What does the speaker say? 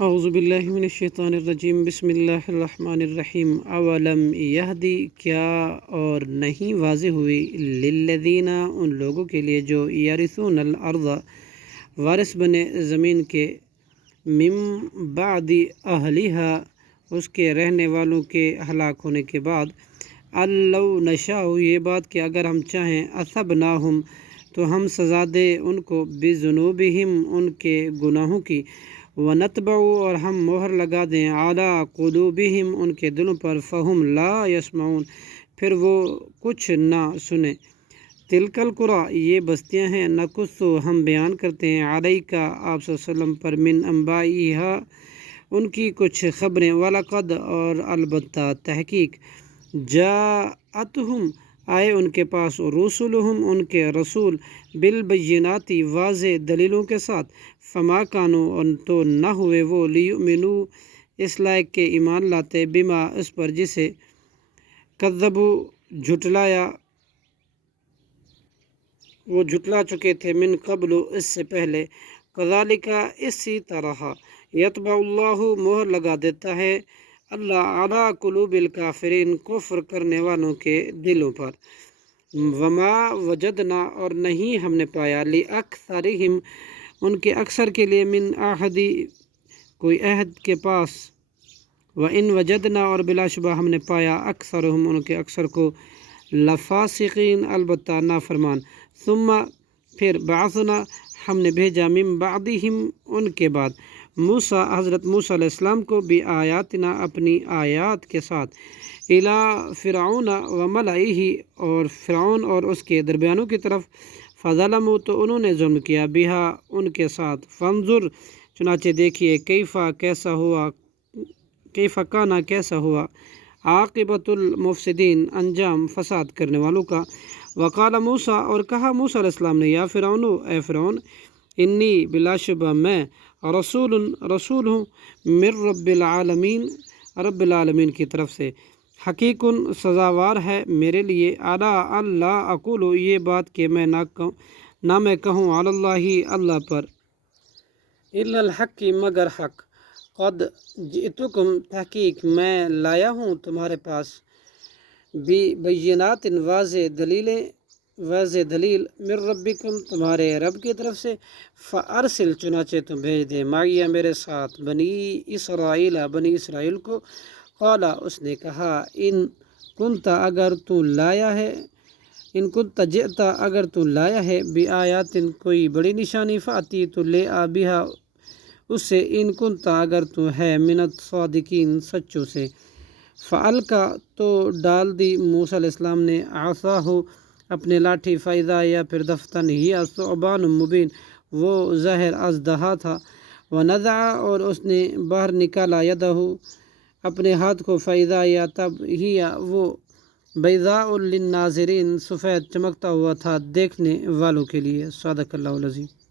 اعوذ باللہ من الشیطان الرجیم بسم اللہ الرحمن الرحیم اولم یہدی کیا اور نہیں واضح ہوئی للذین ان لوگوں کے لیے جو یرثون الارض وارث بنے زمین کے من بعد اہلہا اس کے رہنے والوں کے ہلاک ہونے کے بعد لو نشاء یہ بات کہ اگر ہم چاہیں اصبناہم تو ہم سزا دے ان کو بذنوبہم ان کے گناہوں کی ونتبع اور ہم مہر لگا دیں علی قلوبہم ان کے دلوں پر فہم لا یسمعون پھر وہ کچھ نہ سنیں تلک القری یہ بستیاں ہیں نقص ہم بیان کرتے ہیں علیکا آپ صلی اللہ علیہ وسلم پر من انبائیہا ان کی کچھ خبریں ولقد اور البتہ تحقیق جاءتہم آئے ان کے پاس رسولہم ان کے رسول بالبینات واضح دلیلوں کے ساتھ فما کانوا تو نہ ہوئے وہ لیؤمنو اس لائق کے ایمان لاتے بما اس پر جسے کذبو جھٹلایا وہ جھٹلا چکے تھے من قبل اس سے پہلے کذالک اسی طرح یطبع اللہ مہر لگا دیتا ہے اللہ علی قلوب الکافرین کفر کرنے والوں کے دلوں پر وما وجدنا اور نہیں ہم نے پایا لأکثرہم ان کے اکثر کے لیے من عہدی کوئی عہد کے پاس وَإِن وجدنا اور بلا شبہ ہم نے پایا اکثرہم ان کے اکثر کو لفاسقین البتہ نافرمان ثم پھر بعثنا ہم نے بھیجا من بعدہم ان کے بعد موسیٰ حضرت موسیٰ علیہ السلام کو بآیاتنا اپنی آیات کے ساتھ الی فرعون وملئہ اور فرعون اور اس کے درمیانوں کی طرف فظلموا تو انہوں نے ظلم کیا بہا ان کے ساتھ فانظر چنانچہ دیکھیے کیسا ہوا عاقبۃ المفسدین انجام فساد کرنے والوں کا وقال موسیٰ اور کہا موسیٰ علیہ السلام نے یا فرعون اے فرعون انی بلا شبہ میں رسول ہوں من رب العالمین کی طرف سے حقیق سزاوار ہے میرے لیے علی اللہ اقول یہ بات کہ میں نہ میں کہوں علی اللہ پر الا الحق مگر حق قد جئتکم تحقیق میں لایا ہوں تمہارے پاس بینات واضح دلیل من ربکم تمہارے رب کی طرف سے فارسل چنانچہ تم بھیج دے معیہ میرے ساتھ بنی اسرائیل کو قال اس نے کہا ان کنت جئت اگر تو لایا ہے بآیات کوئی بڑی نشانی فاتی تو لے آ بہا اس سے ان کنت اگر تو ہے من الصادقین سچوں سے فالقا تو ڈال دی موسیٰ علیہ السلام نے عصاہ اپنے لاٹھی فیضا یا پھر دفتن ہی ثعبان مبین وہ ظاہر اژدہا تھا ونزع اور اس نے باہر نکالا یدہ اپنے ہاتھ کو فیضا یا تب ہی وہ بیضاء للناظرین سفید چمکتا ہوا تھا دیکھنے والوں کے لیے صدق اللہ العظیم.